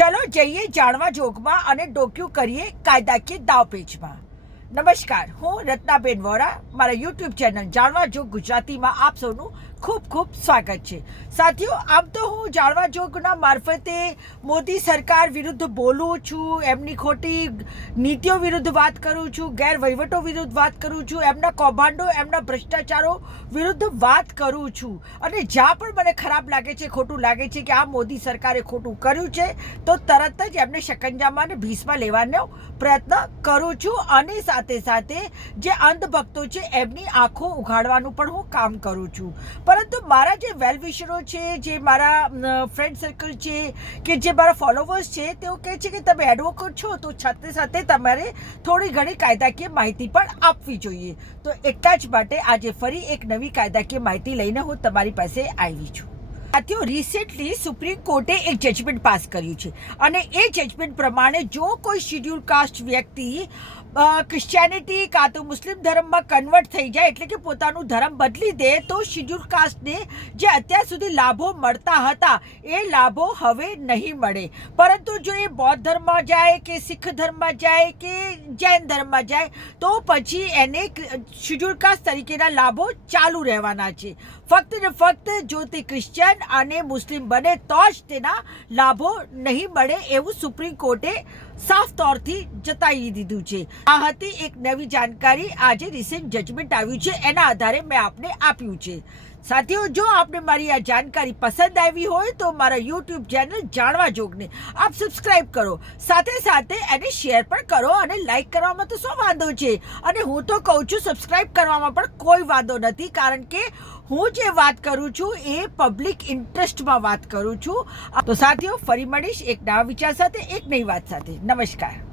ચલો જઈએ જાણવા જોગમાં અને ડોક્યુ કરીએ કાયદાકીય દાવપેચમાં. નમસ્કાર, હું રત્નાબેન વોરા. મારા યુટ્યુબ ચેનલ જાણવા જોગ ગુજરાતીમાં આપ સૌનું ખૂબ ખૂબ સ્વાગત છે. સાથીઓ, આમ તો હું જાણવા જોગના મારફતે મોદી સરકાર વિરુદ્ધ બોલું છું, એમની ખોટી નીતિઓ વિરુદ્ધ વાત કરું છું, ગેરવહીવટો વિરુદ્ધ વાત કરું છું, એમના કૌભાંડો, એમના ભ્રષ્ટાચારો વિરુદ્ધ વાત કરું છું. અને જ્યાં પણ મને ખરાબ લાગે છે, ખોટું લાગે છે કે આ મોદી સરકારે ખોટું કર્યું છે, તો તરત જ એમને શકંજામાં અને ભીસમાં લેવાનો પ્રયત્ન કરું છું. અને સાથે સાથે જે અંધભક્તો છે એમની આંખો ઉઘાડવાનું પણ હું કામ કરું છું. પરંતુ મારા જે વેલવિશરો છે, જે મારા ફ્રેન્ડ સર્કલ છે, કે જે મારા ફોલોવર્સ છે, તેઓ કહે છે કે તમે એડવોકેટ છો તો સાથે સાથે તમારે થોડી ઘણી કાયદાકીય માહિતી પણ આપવી જોઈએ. તો એટલા જ માટે આજે ફરી એક નવી કાયદાકીય માહિતી લઈને હું તમારી પાસે આવી છું. સાથીઓ, રિસેન્ટલી સુપ્રીમ કોર્ટે એક જજમેન્ટ પાસ કર્યું છે અને એ જજમેન્ટ પ્રમાણે જો કોઈ શિડ્યુલ કાસ્ટ વ્યક્તિ ક્રિશ્ચિયાનિટી કાં તો મુસ્લિમ ધર્મમાં કન્વર્ટ થઈ જાય, એટલે કે પોતાનું ધર્મ બદલી દે, તો શિડ્યુલ કાસ્ટને જે અત્યાર સુધી લાભો મળતા હતા એ લાભો હવે નહીં મળે. પરંતુ જો એ બૌદ્ધ ધર્મમાં જાય કે શીખ ધર્મમાં જાય કે જૈન ધર્મમાં જાય તો પછી એને શિડ્યુલ કાસ્ટ તરીકેના લાભો ચાલુ રહેવાના છે. ફક્ત ને ફક્ત જો તે ક્રિશ્ચિયન અને મુસ્લિમ બને તો જ તેના લાભો નહીં મળે, એવું સુપ્રીમ કોર્ટે સાફ તौरથી જતાવી દીધું છે. આ હતી એક નવી જાણકારી. આજે રિસેન્ટ જજમેન્ટ આવ્યું છે, એના આધારે મેં આપને આપ્યું છે. સાથીઓ, જો આપને મારી આ જાણકારી પસંદ આવી હોય તો મારા યુટ્યુબ ચેનલ જાણવા જોગને આપ સબસ્ક્રાઇબ કરો, સાથે સાથે એને શેર પણ કરો અને લાઈક કરવામાં તો શું વાંધો છે. અને હું તો કહું છું સબસ્ક્રાઇબ કરવામાં પણ કોઈ વાંધો નથી, કારણ કે હું જે વાત કરું છું એ પબ્લિક ઇન્ટરેસ્ટમાં વાત કરું છું. તો સાથીઓ, ફરી મળીશ એક નવા વિચાર સાથે, એક નવી વાત સાથે. નમસ્કાર.